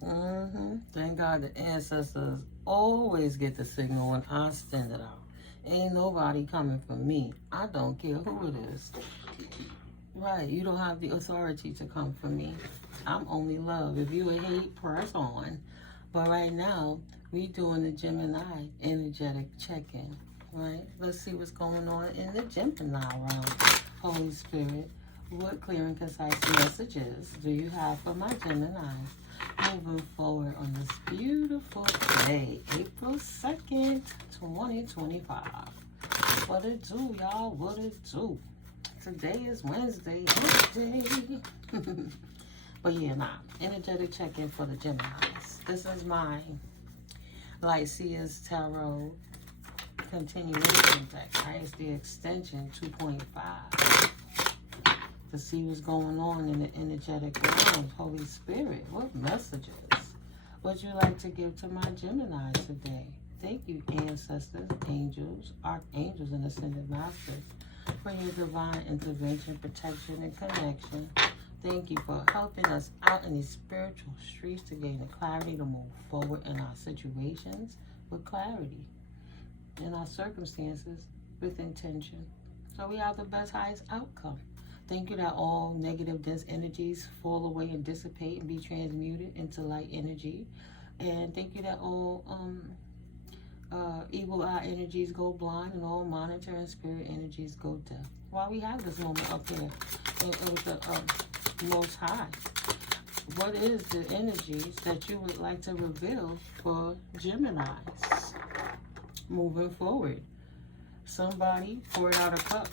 Thank God the ancestors always get the signal when I send it out. Ain't nobody coming for me. I don't care who it is. Right, you don't have the authority to come for me. I'm only love. If you a hate, press on. But right now, we doing the Gemini energetic check-in. Right? Let's see what's going on in the Gemini realm. Holy Spirit, what clear and concise messages do you have for my Geminis moving forward on this beautiful day, April 2nd, 2025? What it do, y'all? What it do? Today is Wednesday. But yeah, energetic check-in for the Geminis. This is my Lycia's Tarot continuation deck, right? It's the extension 2.5 to see what's going on in the energetic realm. Holy Spirit, what messages would you like to give to my Gemini today? Thank you, ancestors, angels, archangels, and ascended masters, for your divine intervention, protection, and connection. Thank you for helping us out in these spiritual streets to gain the clarity to move forward in our situations with clarity, in our circumstances with intention, so we have the best, highest outcome. Thank you that all negative, dense energies fall away and dissipate and be transmuted into light energy. And thank you that all evil eye energies go blind and all monitor and spirit energies go deaf. While we have this moment up here with the Most High, what is the energies that you would like to reveal for Geminis moving forward? Somebody poured out a cup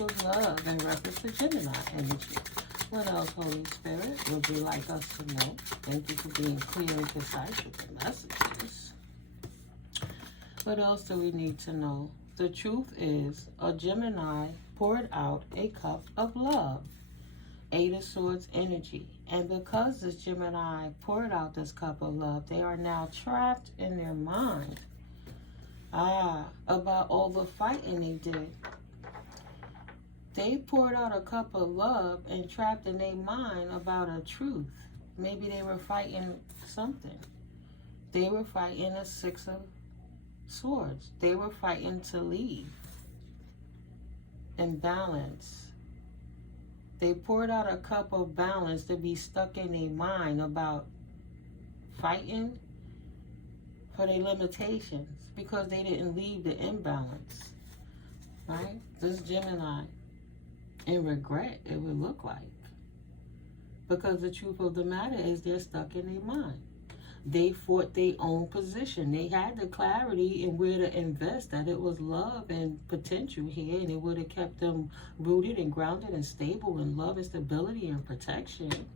of love in reference to Gemini energy. What else, Holy Spirit, would you like us to know? Thank you for being clear and concise with the messages. What else do we need to know? The truth is, a Gemini poured out a cup of love. Eight of Swords energy. And because this Gemini poured out this cup of love, they are now trapped in their mind. About all the fighting they did. They poured out a cup of love and trapped in their mind about a truth. Maybe they were fighting something. They were fighting a Six of Swords. They were fighting to leave and balance. They poured out a cup of balance to be stuck in their mind about fighting for their limitations because they didn't leave the imbalance, right? This Gemini, in regret, it would look like. Because the truth of the matter is they're stuck in their mind. They fought their own position. They had the clarity in where to invest, that it was love and potential here, and it would have kept them rooted and grounded and stable in love and stability and protection.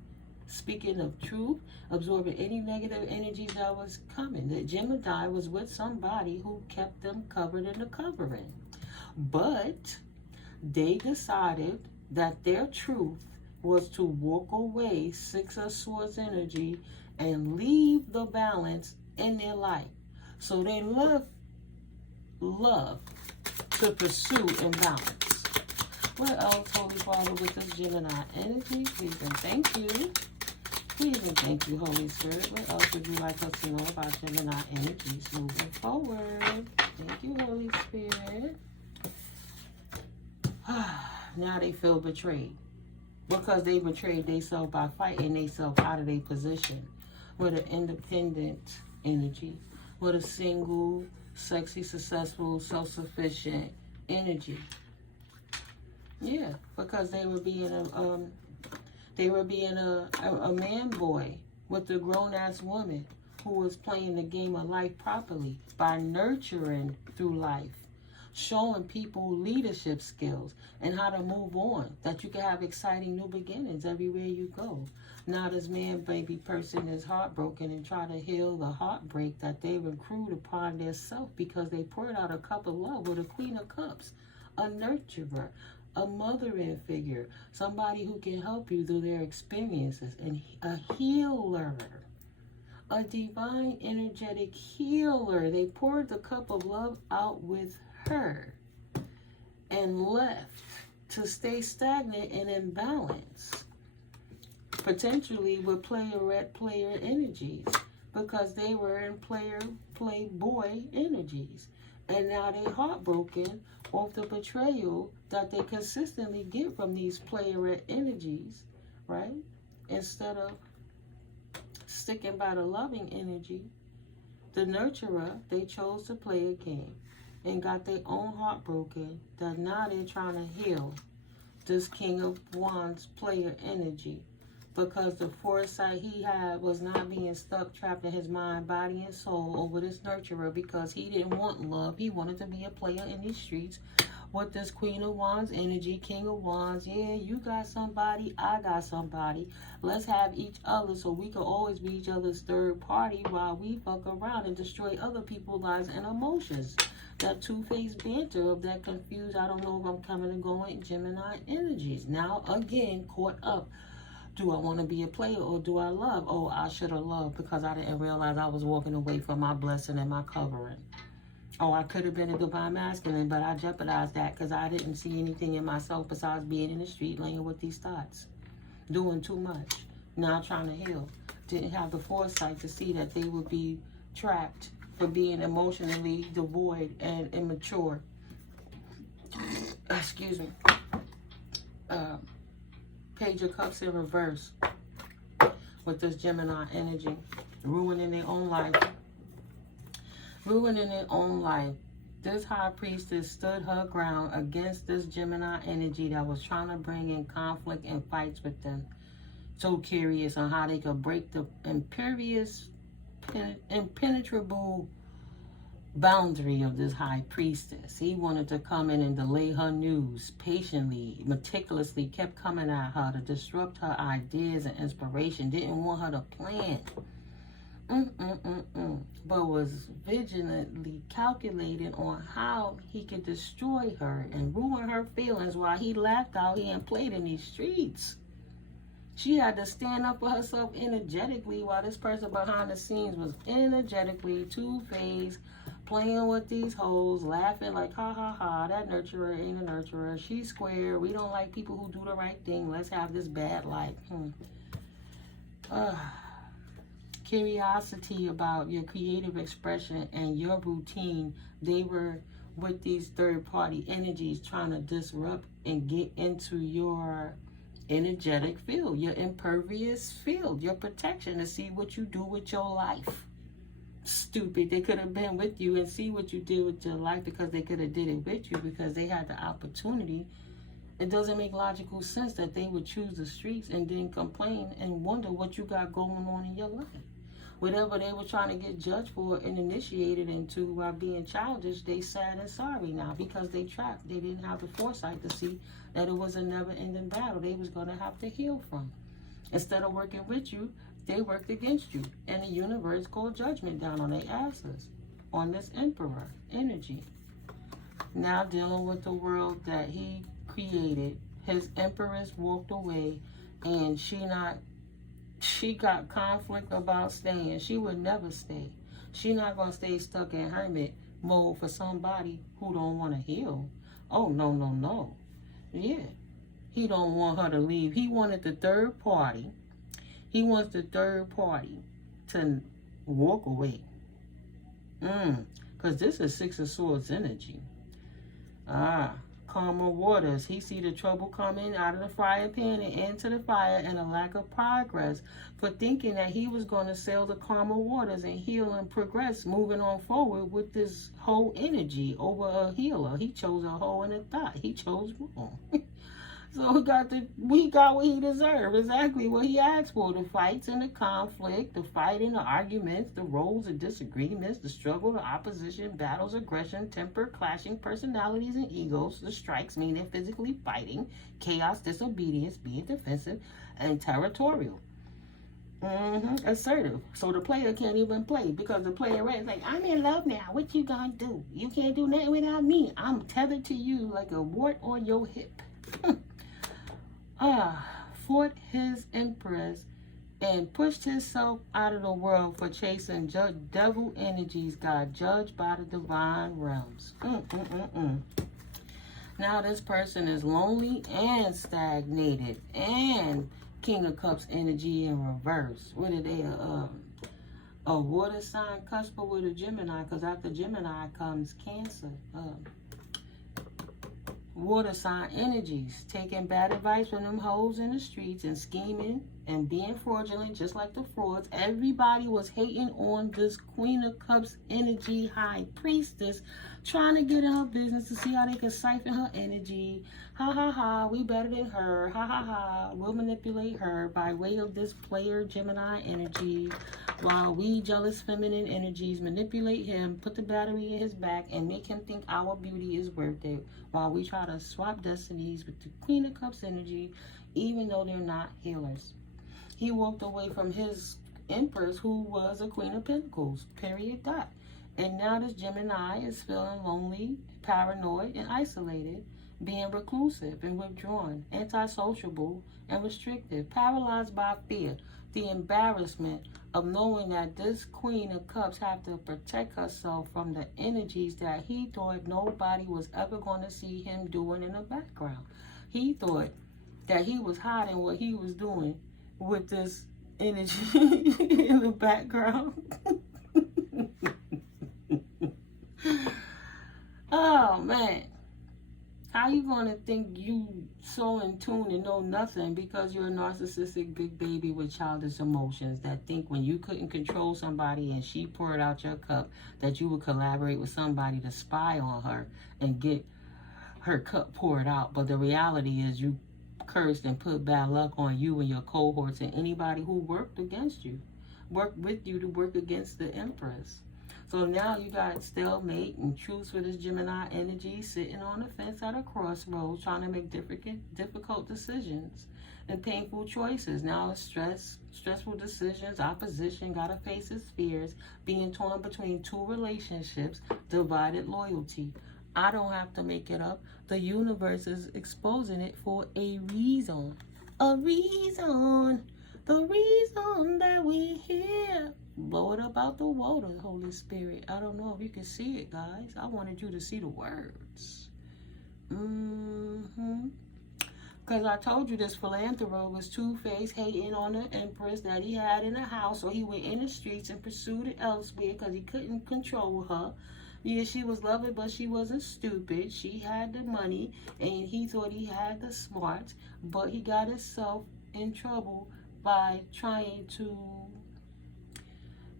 Speaking of truth, absorbing any negative energies that was coming. The Gemini was with somebody who kept them covered in the covering. But they decided that their truth was to walk away, Six of Swords energy, and leave the balance in their life. So they left love to pursue imbalance. What else, Holy Father, with this Gemini energy? Please and thank you. Please and thank you, Holy Spirit. What else would you like us to know about Gemini energies moving forward? Thank you, Holy Spirit. Now they feel betrayed because they betrayed themselves by fighting themselves out of their position with an independent energy, with a single, sexy, successful, self-sufficient energy. Yeah, because they were being a man boy with a grown-ass woman who was playing the game of life properly by nurturing through life, showing people leadership skills and how to move on, that you can have exciting new beginnings everywhere you go. Now this man baby person is heartbroken and try to heal the heartbreak that they've accrued upon their self because they poured out a cup of love with a Queen of Cups, a nurturer, a mothering figure, somebody who can help you through their experiences, and a healer, a divine energetic healer. They poured the cup of love out with her and left to stay stagnant and in balance. potentially with player energies, because they were in playboy energies. And now they heartbroken off the betrayal that they consistently get from these player energies, right? Instead of sticking by the loving energy, the nurturer, they chose to play a game and got their own heart broken, that now they're trying to heal this King of Wands player energy, because the foresight he had was not being stuck, trapped in his mind, body, and soul over this nurturer, because he didn't want love. He wanted to be a player in these streets with this Queen of Wands energy, King of Wands. Yeah, you got somebody, I got somebody. Let's have each other so we can always be each other's third party while we fuck around and destroy other people's lives and emotions. That two-faced banter of that confused, I don't know if I'm coming and going, Gemini energies. Now, again, caught up. Do I want to be a player or do I love? Oh, I should have loved because I didn't realize I was walking away from my blessing and my covering. Oh, I could have been a divine masculine, but I jeopardized that because I didn't see anything in myself besides being in the street laying with these thoughts. Doing too much. Now trying to heal. Didn't have the foresight to see that they would be trapped for being emotionally devoid and immature. Excuse me. Page of Cups in reverse with this Gemini energy, ruining their own life. Ruining their own life. This high priestess stood her ground against this Gemini energy that was trying to bring in conflict and fights with them. So curious on how they could break the impenetrable boundary of this high priestess. He wanted to come in and delay her news patiently, meticulously, kept coming at her to disrupt her ideas and inspiration, didn't want her to plan. But was vigilantly calculating on how he could destroy her and ruin her feelings while he laughed out here and played in these streets. She had to stand up for herself energetically while this person behind the scenes was energetically two-faced, playing with these hoes, laughing like, ha ha ha, that nurturer ain't a nurturer. She's square. We don't like people who do the right thing. Let's have this bad life. Curiosity about your creative expression and your routine. They were with these third-party energies trying to disrupt and get into your energetic field, your impervious field, your protection, to see what you do with your life. Stupid. They could have been with you and see what you did with your life because they could have did it with you because they had the opportunity. It doesn't make logical sense that they would choose the streets and then complain and wonder what you got going on in your life. Whatever they were trying to get judged for and initiated into while being childish, they sad and sorry now because they trapped. They didn't have the foresight to see that it was a never-ending battle they was going to have to heal from. Instead of working with you, they worked against you. And the universe called judgment down on their asses, on this emperor energy. Now dealing with the world that he created, his empress walked away and she got conflict about staying. She would never stay. She not going to stay stuck in hermit mode for somebody who don't want to heal. Oh, no, no, no. Yeah. He don't want her to leave. He wanted the third party. He wants the third party to walk away. Because this is Six of Swords energy. Calmer waters. He see the trouble coming out of the frying pan and into the fire, and a lack of progress for thinking that he was going to sail the calmer waters and heal and progress, moving on forward with this whole energy over a healer. He chose a hole in a thought. He chose wrong. So we got what he deserved, exactly what he asked for. The fights and the conflict, the fighting, the arguments, the roles and disagreements, the struggle, the opposition, battles, aggression, temper, clashing personalities and egos, the strikes, meaning physically fighting, chaos, disobedience, being defensive, and territorial. Assertive. So the player can't even play because the player is like, I'm in love now. What you gonna do? You can't do nothing without me. I'm tethered to you like a wart on your hip. Fought his empress and pushed himself out of the world for chasing devil energies, got judged by the divine realms. Now this person is lonely and stagnated and King of Cups energy in reverse. What are they? A water sign cusp with a Gemini, because after Gemini comes Cancer. Water sign energies, taking bad advice from them hoes in the streets and scheming and being fraudulent just like the frauds. Everybody was hating on this Queen of Cups energy high priestess, trying to get in her business to see how they could siphon her energy. Ha ha ha, we better than her. Ha ha ha, we'll manipulate her by way of this player Gemini energy, while we jealous feminine energies manipulate him, put the battery in his back, and make him think our beauty is worth it, while we try to swap destinies with the Queen of Cups energy, even though they're not healers. He walked away from his Empress, who was a Queen of Pentacles, period, dot. And now this Gemini is feeling lonely, paranoid, and isolated, being reclusive and withdrawn, antisociable and restrictive, paralyzed by fear, the embarrassment of knowing that this Queen of Cups have to protect herself from the energies that he thought nobody was ever going to see him doing in the background. He thought that he was hiding what he was doing with this energy in the background. Oh, man. How you going to think you so in tune and know nothing because you're a narcissistic big baby with childish emotions that think when you couldn't control somebody and she poured out your cup that you would collaborate with somebody to spy on her and get her cup poured out. But the reality is you cursed and put bad luck on you and your cohorts and anybody who worked against you, worked with you to work against the Empress. So now you got stalemate and truce with this Gemini energy, sitting on the fence at a crossroads, trying to make difficult decisions and painful choices. Now it's stressful decisions, opposition, gotta face his fears, being torn between two relationships, divided loyalty. I don't have to make it up. The universe is exposing it for a reason. A reason. The reason that we here. Blow it up out the water, Holy Spirit. I don't know if you can see it, guys. I wanted you to see the words. Because I told you this philanthropist was two-faced, hating on the Empress that he had in the house. So he went in the streets and pursued it elsewhere because he couldn't control her. Yeah, she was loving, but she wasn't stupid. She had the money, and he thought he had the smarts. But he got himself in trouble by trying to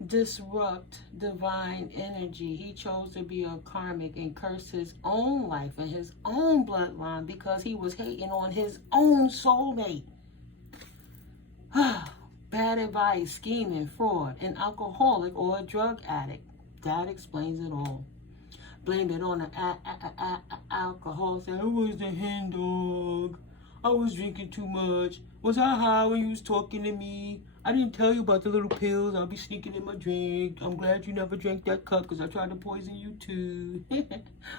disrupt divine energy. He chose to be a karmic and curse his own life and his own bloodline because he was hating on his own soulmate. Bad advice, scheming, fraud, an alcoholic or a drug addict. That explains it all. Blame it on the alcohol. Say, I was the hen dog. I was drinking too much. Was I high when you was talking to me? I didn't tell you about the little pills I'll be sneaking in my drink. I'm glad you never drank that cup because I tried to poison you too.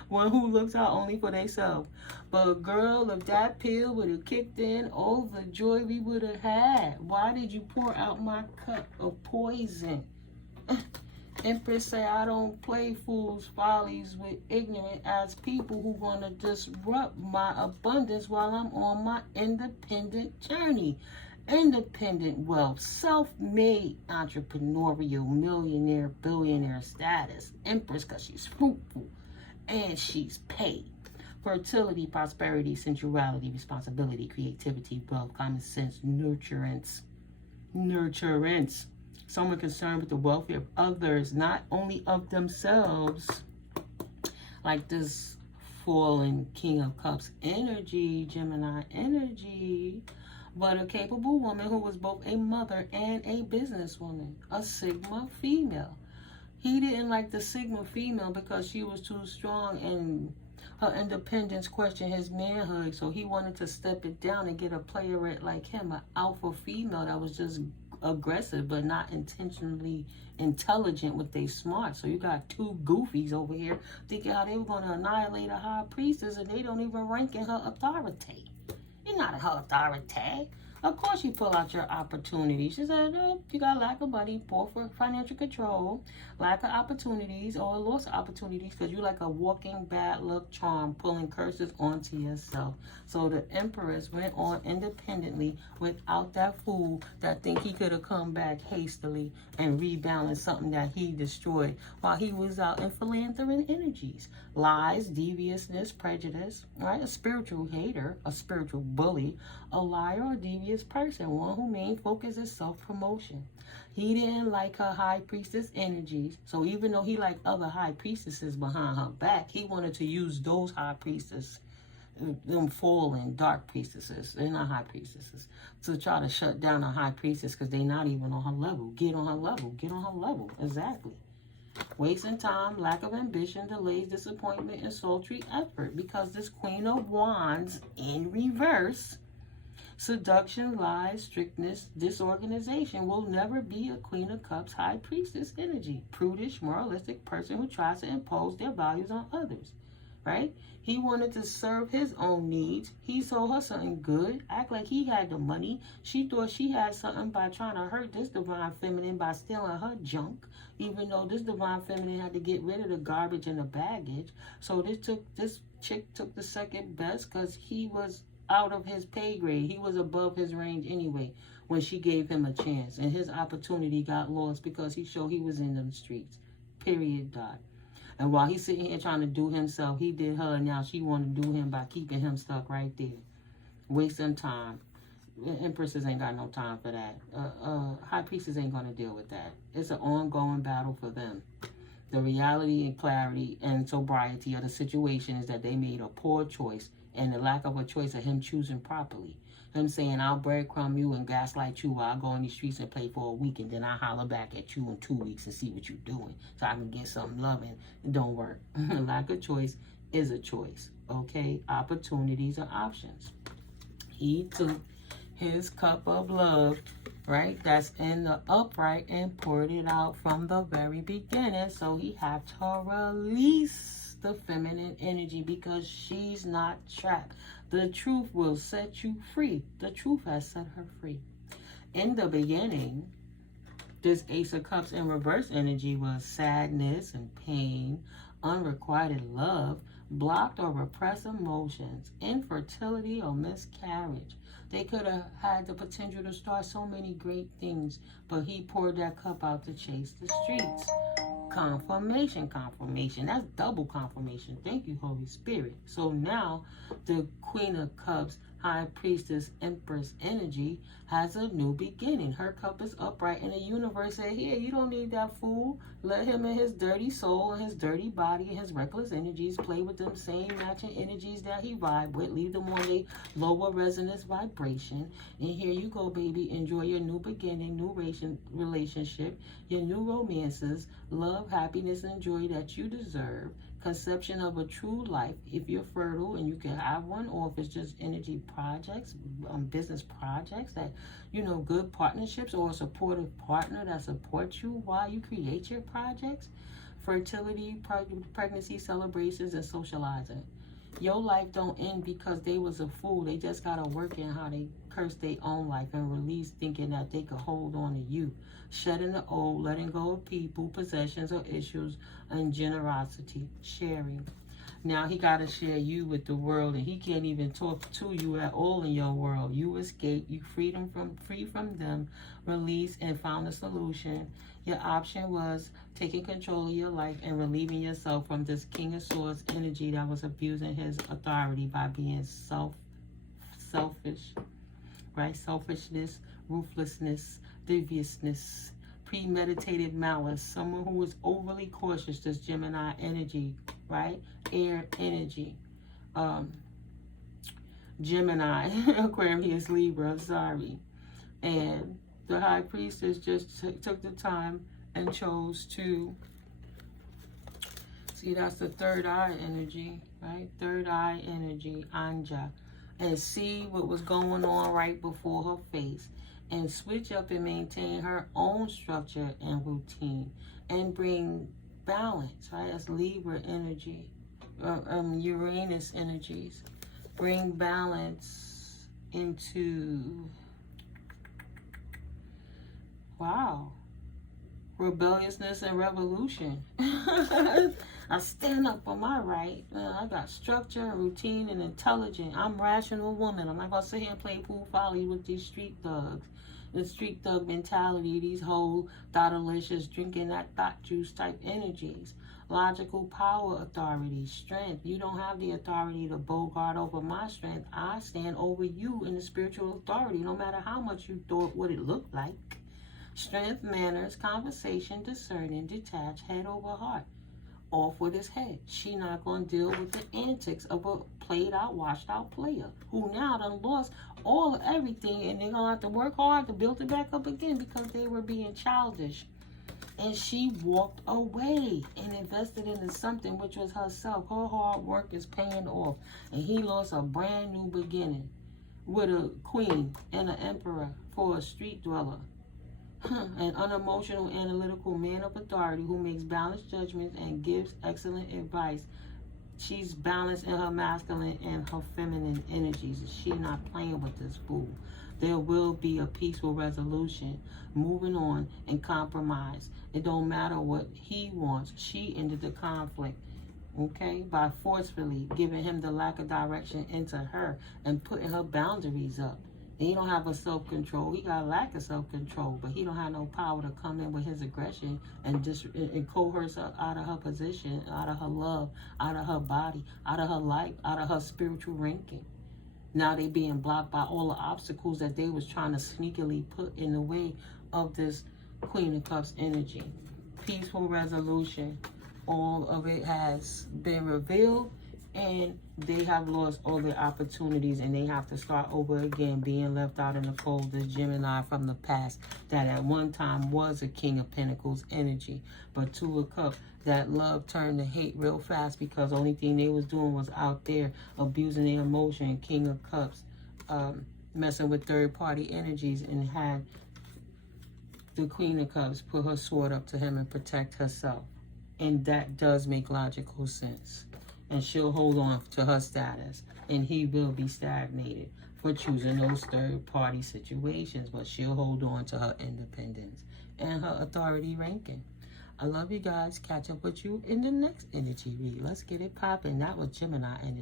One who looks out only for TheySelf. But girl, if that pill would have kicked in, oh, the joy we would have had. Why did you pour out my cup of poison? Empress say, I don't play fools' follies with ignorant ass people who want to disrupt my abundance while I'm on my independent journey. Independent wealth, self-made entrepreneurial millionaire, billionaire status. Empress because she's fruitful and she's paid. Fertility, prosperity, sensuality, responsibility, creativity, wealth, common sense, nurturance. Nurturance. Someone concerned with the welfare of others, not only of themselves. Like this fallen King of Cups energy, Gemini energy. But a capable woman who was both a mother and a businesswoman. A Sigma female. He didn't like the Sigma female because she was too strong and her independence questioned his manhood. So he wanted to step it down and get a playerette like him. An alpha female that was just aggressive but not intentionally intelligent with they smart. So you got two goofies over here thinking how they were going to annihilate a high priestess and they don't even rank in her authority. You're not her authority. Of course you pull out your opportunity. She said, oh, you got lack of money, poor for financial control, lack of opportunities, or loss of opportunities, because you're like a walking bad luck charm pulling curses onto yourself. So the Empress went on independently without that fool that think he could have come back hastily and rebalanced something that he destroyed while he was out in philanthropic energies. Lies, deviousness, prejudice, right? A spiritual hater, a spiritual bully, a liar or devious person, one whose main focus is self-promotion. He didn't like her high priestess energies, so even though he liked other high priestesses behind her back, he wanted to use those high priestesses, them fallen dark priestesses, they're not high priestesses, to try to shut down a high priestess because they're not even on her level. Get on her level, get on her level, exactly. Wasting time, lack of ambition, delays, disappointment, and sultry effort, because this Queen of Wands in reverse, seduction, lies, strictness, disorganization, will never be a Queen of Cups high priestess energy. Prudish, moralistic person who tries to impose their values on others, right? He wanted to serve his own needs. He sold her something good, act like he had the money. She thought she had something by trying to hurt this divine feminine by stealing her junk, even though this divine feminine had to get rid of the garbage and the baggage. So this chick took the second best because he was out of his pay grade. He was above his range anyway when she gave him a chance, and his opportunity got lost because he showed he was in them streets. Period. Dot. And while he's sitting here trying to do himself, he did her, and now she wanted to do him by keeping him stuck right there. Wasting time. Empresses ain't got no time for that. High priestess ain't going to deal with that. It's an ongoing battle for them. The reality and clarity and sobriety of the situation is that they made a poor choice, and the lack of a choice of him choosing properly. Him saying, I'll breadcrumb you and gaslight you while I go in these streets and play for a week, and then I holler back at you in 2 weeks and see what you're doing so I can get some loving. It don't work. Lack of choice is a choice, okay? Opportunities are options. He took his cup of love, right, that's in the upright, and poured it out from the very beginning. So he had to release the feminine energy because she's not trapped. The truth will set you free. The truth has set her free. In the beginning, this Ace of Cups in reverse energy was sadness and pain, unrequited love, blocked or repressed emotions, infertility or miscarriage. They could have had the potential to start so many great things, but he poured that cup out to chase the streets. Confirmation. That's double confirmation. Thank you, Holy Spirit. So now the Queen of Cups, High Priestess, Empress energy has a new beginning. Her cup is upright, and the universe said, here, you don't need that fool. Let him and his dirty soul and his dirty body and his reckless energies play with them same matching energies that he vibe with. Leave them on a lower resonance vibration. And here you go, baby. Enjoy your new beginning, new relationship, your new romances, love, happiness, and joy that you deserve. Conception of a true life if you're fertile and you can have one, or if it's just energy projects, business projects that, you know, good partnerships, or a supportive partner that supports you while you create your projects. Fertility, pregnancy celebrations, and socializing. Your life don't end because they was a fool. They just gotta work in how they curse their own life and release thinking that they could hold on to you. Shedding the old, letting go of people, possessions, or issues, and generosity, sharing. Now he got to share you with the world, and he can't even talk to you at all in your world. You escape, you free from them, release, and found a solution. Your option was taking control of your life and relieving yourself from this King of Swords energy that was abusing his authority by being selfish, right? Selfishness, ruthlessness, deviousness, premeditated malice, someone who is overly cautious, this Gemini energy, right? Air energy. Gemini, Aquarius, Libra, sorry. And the High Priestess just took the time and chose to, see, that's the third eye energy, right? Third eye energy, Anja. And see what was going on right before her face, and switch up and maintain her own structure and routine, and bring balance, right? That's Libra energy, Uranus energies. Bring balance into Wow. Rebelliousness and revolution. I stand up for my right. I got structure and routine and intelligent. I'm a rational woman. I'm not going to sit here and play pool folly with these street thugs. The street thug mentality, these whole thoughtalicious, drinking that thought juice type energies. Logical power, authority, strength. You don't have the authority to bogart over my strength. I stand over you in the spiritual authority, no matter how much you thought what it looked like. Strength, manners, conversation, discerning, detached, head over heart. Off with his head. She not going to deal with the antics of a played out, washed out player who now done lost everything, and they're going to have to work hard to build it back up again because they were being childish. And she walked away and invested into something which was herself. Her hard work is paying off. And he lost a brand new beginning with a queen and an emperor for a street dweller. An unemotional, analytical man of authority who makes balanced judgments and gives excellent advice. She's balanced in her masculine and her feminine energies. She's not playing with this fool. There will be a peaceful resolution, moving on and compromise. It don't matter what he wants. She ended the conflict, okay, by forcefully giving him the lack of direction into her and putting her boundaries up. And he don't have a self-control. He got a lack of self-control, but he don't have no power to come in with his aggression and coerce her out of her position, out of her love, out of her body, out of her life, out of her spiritual ranking. Now they being blocked by all the obstacles that they was trying to sneakily put in the way of this Queen of Cups energy. Peaceful resolution. All of it has been revealed, and they have lost all their opportunities, and they have to start over again, being left out in the cold. This Gemini from the past that at one time was a King of Pentacles energy, but Two of Cups, that love turned to hate real fast because the only thing they was doing was out there abusing their emotion. King of Cups, messing with third-party energies, and had the Queen of Cups put her sword up to him and protect herself. And that does make logical sense. And she'll hold on to her status, and he will be stagnated for choosing those third-party situations, but she'll hold on to her independence and her authority ranking. I love you guys. Catch up with you in the next energy read. Let's get it popping. That was Gemini energy.